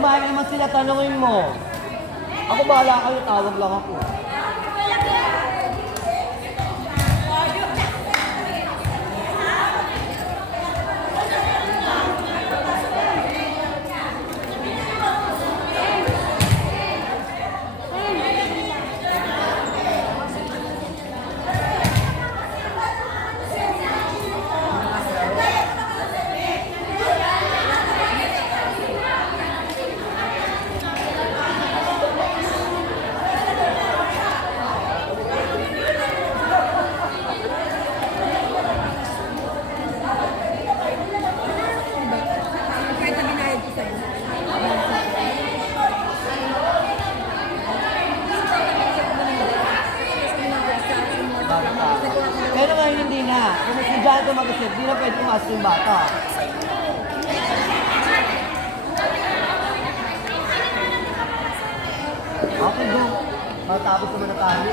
kumain naman sila, tanungin mo. Ako bahala kayo, tawag lang ako. Pero ngayon hindi na. Kung estudyante mag-isip, di na pwede pumasok yung bata. Okay, go. Matapos naman na tayo.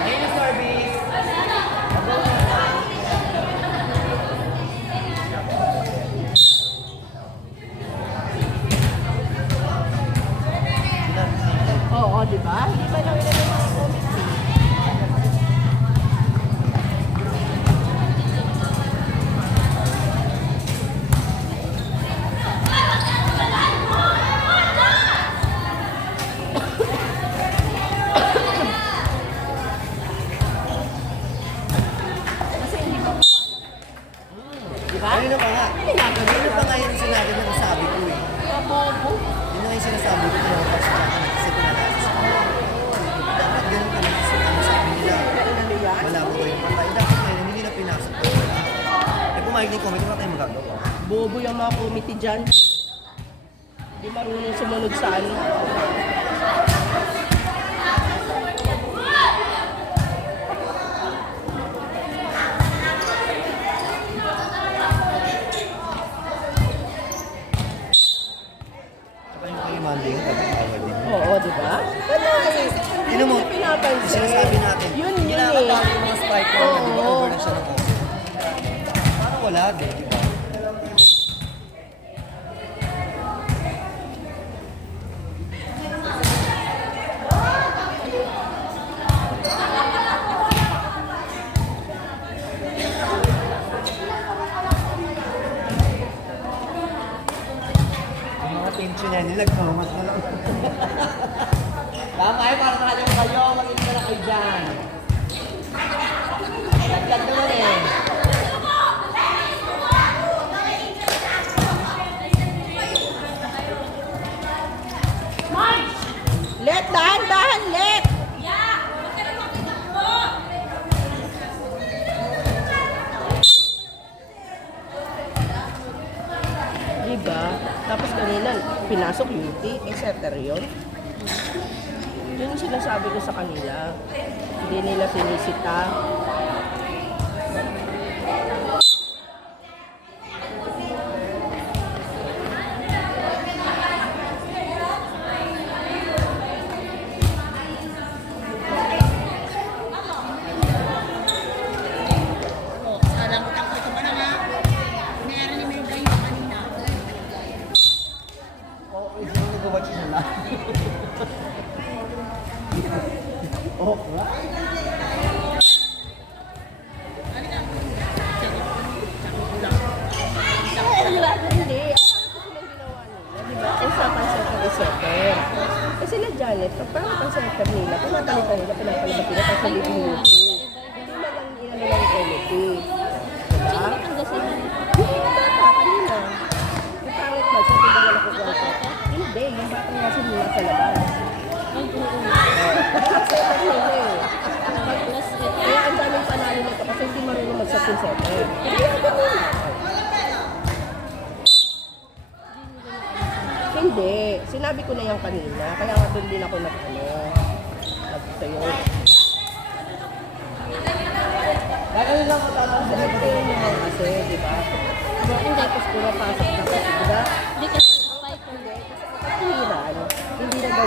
Ayun yung service. Oo, di ba? Hindi ba lang ilagay mga comments? Ayun na pa nga. Ayun na pa nga yung sinabi na nasabi ko eh. Yun na nga yung sinasabi ko na kasi kasi pinalakas ko. Dapat ganun ka lang sabi nila. Malabo ko yung patay. Dapat ngayon hindi na pinasok ko. Eh pumayag din comment, wala tayong magagawa. Bobo yung mga committee dyan. Hindi marunong sumunod sa ano. Monday ka pag-awal din. Oo, di ba? Wala eh. Yun mo, Pinapansin. sinasabi natin. Yun Ginakatawa eh. yung mga spike ko na di ba over na siya ng over. Parang wala din, di ba? Attention yan, nilagpamas na lang. Tama eh, para sa kanya kayo, mag-init na kayo dyan. Laglag naman eh. Let, dahan-dahan, let! Diba? Tapos kanina, pinasok UT, etc. yun. Yun yung sinasabi ko sa kanila. Hindi nila sinisita. Nag-watch siya lang. Oh, right? Hindi. Diba? Usapan siya sa resetter. Kasi na Janet, kapag pang-setter nila, pinapalitan nila, pinapalabas nila, tapos sa living room. Hindi na lang inano lang yung committee. Diba? Hindi na bata, kanina. Yung pangit ba, siya hindi na nakukuha siya. Hindi, yung bata nga siya muna sa labas. Setter nila eh. Kaya ang daming panalo nito kasi hindi marunong mag-set yung setter. Kaya ganun. Hindi. Sinabi ko na yan kanina. Kaya nga doon din ako nagsayo. Gagawin lang ko talaga. Kaya naman kasi, di ba? Hindi, tapos pumapasok na kasi, di ba? Hindi kasi fight Hindi. Kasi katihiran, hindi na daw,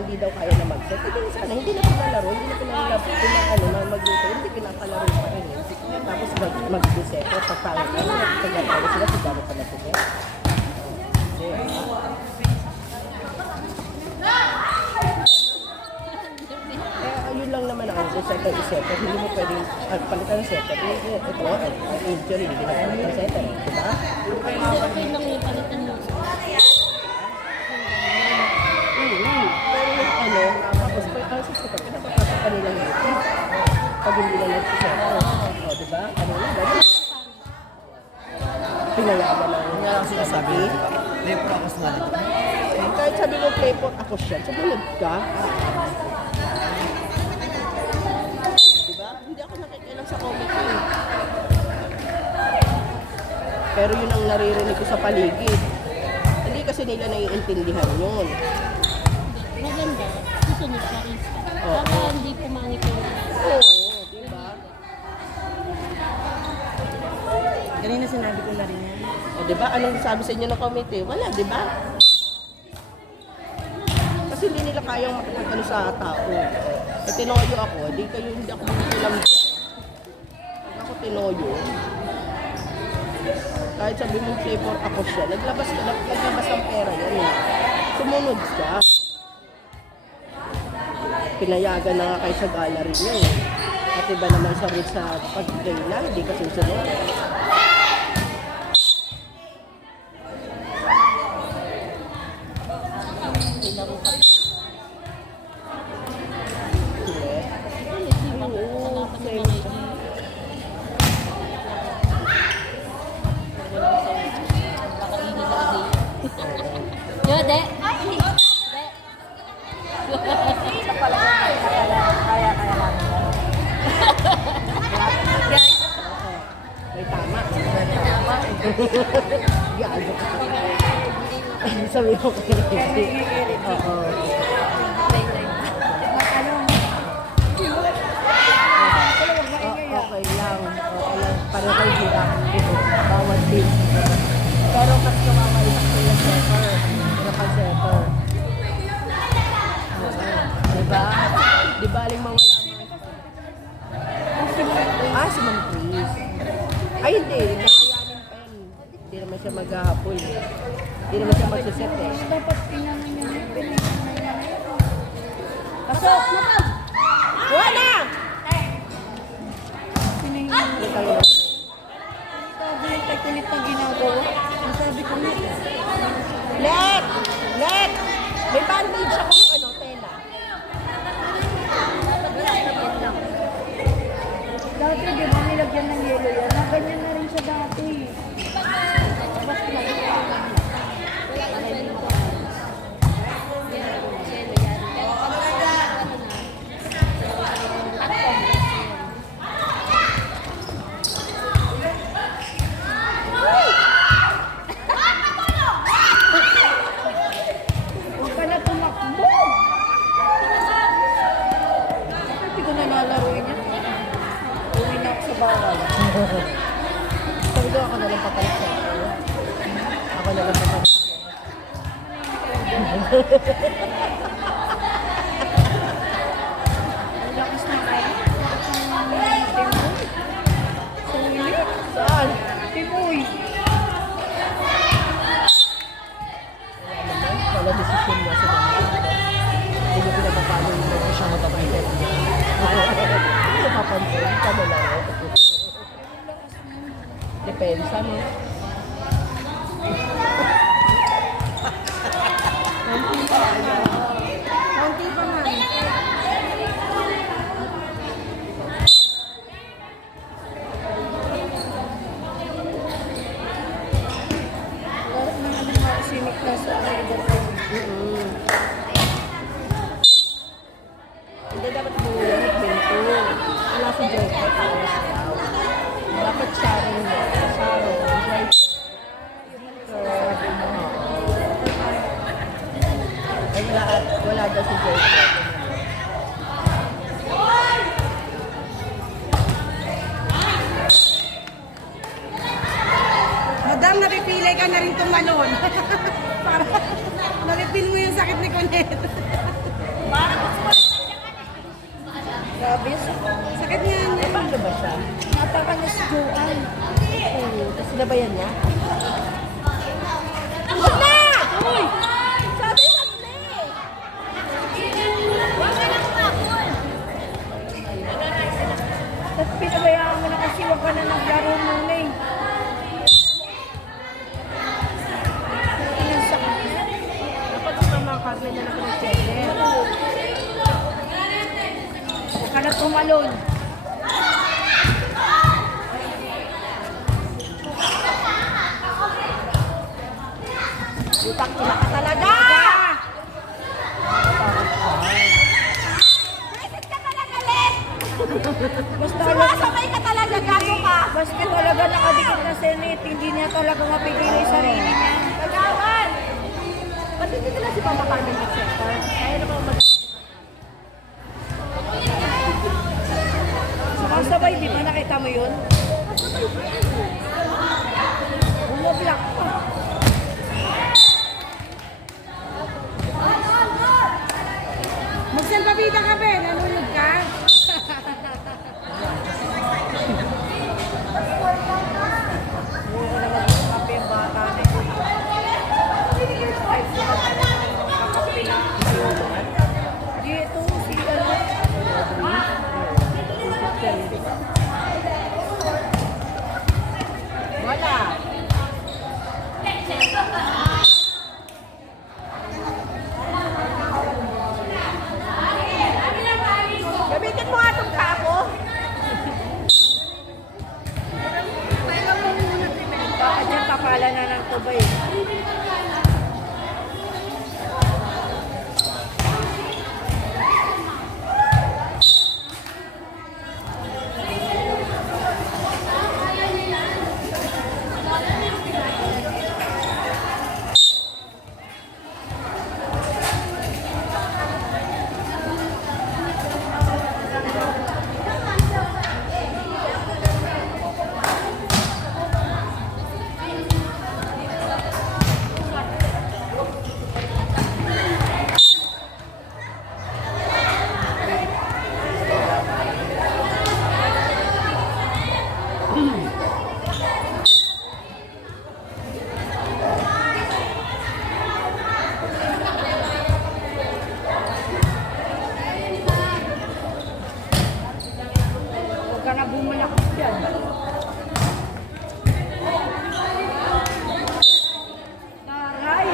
hindi daw kaya na mag-set. Hindi na sana, hindi na pinalaro, hindi na mag-luto, hindi pinapalaro pa rin. Tapos mag-set, tapos pagpangit, nagtagalaw sila, sigaro pa na sila. setter, hindi mo pwedeng palitan ng setter. Ito, injury, hindi na palitan ng setter. Diba? Hindi okay lang yung palitan mo. Pero yung ano, tapos pag susukat, pinapapasok ka nilang YouTube. Pag hindi na nagsisetter. O, diba? Ano na, gano'n. Pinayagan lang. Kaya lang sinasabi, lepro ako sa mali. Kahit sabi mo playpot ako siya, sumunod ka. Diba? Hindi ako nakikialam sa committee. Pero yun ang naririnig ko sa paligid. Hindi kasi nila naiintindihan yun. Maganda. Susunod pa rin. Oo. Baka hindi pumanik yung Oo, diba? Kanina sinabi ko na rin yan. O diba? Anong sabi sa inyo ng committee? Wala, diba? Kasi hindi nila kayang makipag sa tao. E tinoyo ako, hindi ako makikilam dyan. Pag ako tinoyo, kahit sabi mong flavor ako siya, naglabas ng pera yan eh. Sumunod ka. Pinayagan na nga kayo sa gallery niyo eh. At iba naman sa route sa pag-gayla, hindi ka susunod. Yo, de. May tama. Gago ka. Sabi ko kayo. Oo. Okay lang. Okay lang. Para kayo hira. Bawal team. Pero mas kumamay sa sila setter. Setter. Diba? Diba aling mawala mo? Si Ma'am Chris. Ay, hindi. Nakayanin pa yan. Hindi naman siya maghahapon. Hindi naman siya magsiset eh. Dapat pinangan niya na Pasok! Wala! Pinangan. Hindi tayo naman. Sabi yung takulit na ginagawa. Sabi ko nga. Let! Let! May bandage akong tela. Dati, di ba nilagyan ng yelo yan? Ganyan na rin siya dati. Huwag ka na tumakbo! Hindi ko na nalaruin yan. Uwi na ako sa bahay. Sabi ko ako na lang papalit sa ako. Ako na lang papalit. Ang lakas ng kaya. Saan? Timoy! Wala desisyon niya sa mga. Hindi ko pinapapalo yung mga siya mapapalitan niya. Hindi ko papansin. Kano lang. Depensa, no? Konti pa nga. Parang mga sinik na sa Hindi dapat bumulang yung pinto. Wala si Joy. Dapat Sharon mo. Sharon. Right. Ay, wala daw si Joy. Madam, napipili ka na rin tumalon. Para napipil mo yung sakit ni Kunet. Grabe, Sakit nga niya. Paano ba siya? napakanas Joan. Oo. Kasi nabayan niya? Wag na! Uy! Sabi wag na eh! Wag ka lang pa, Paul! na tumalon. Utang ina ka talaga! Basta Sumasabay ka talaga, gago ka! Basta talaga nakadikit na Senate, hindi niya talaga mapigil yung sarili niya. Kagawan! Ba't hindi nila si Mama Carmen mag-sector? Kaya naman Sumasabay, di ba nakita mo yun? Bumablock pa. Magsalpabida ka, Ben. Nalulog ka. Buko na mag-kape yung bata na yun. Kakape na. Dito, si ano? wala. Gamitin mo nga itong kapo. Bakit yan papala na ng tubay? Huwag ka na bumulak dyan. Taray!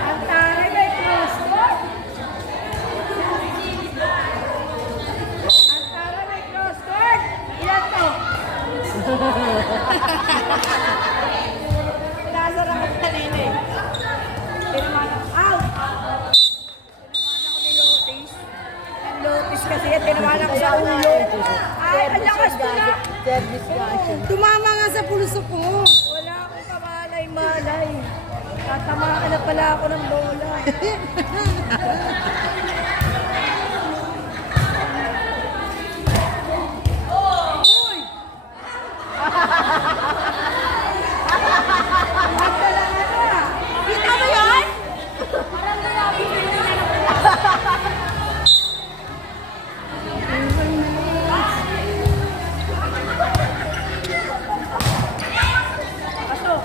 Ang taray may cross court! Ang taray may cross court! Ilan to? Pinasara ka kanina eh. Tinaman out! Tinaman ako ni Lotis. Ang Lotis kasi yan, tinaman ako sa ulo. Ay, ang lakas ko na! Service ka. Tumama nga sa pulso ko. Wala akong kamalay-malay. Tatamaan na pala ako ng bola. Kita mo yun? Pasok!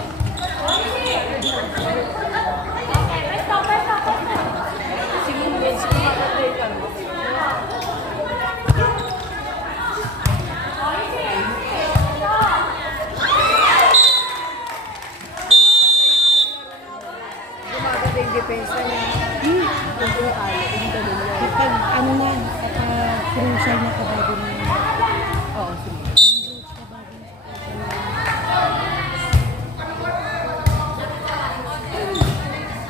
Gumaganda yung depensa niya. Kapag ano na, kapag crucial na kabago na yun. Oo, sige.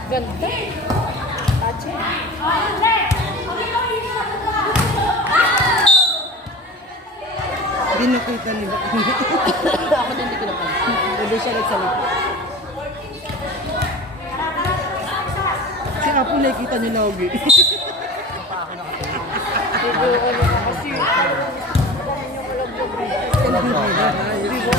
Ganda. Tachi. Hindi nakita nila. Ako din hindi ko napansin. Hindi siya nagsalita. Si Apo nakita nila, Ogi. Siguro ano kasi. Ano yung kalaglag. Hindi ba?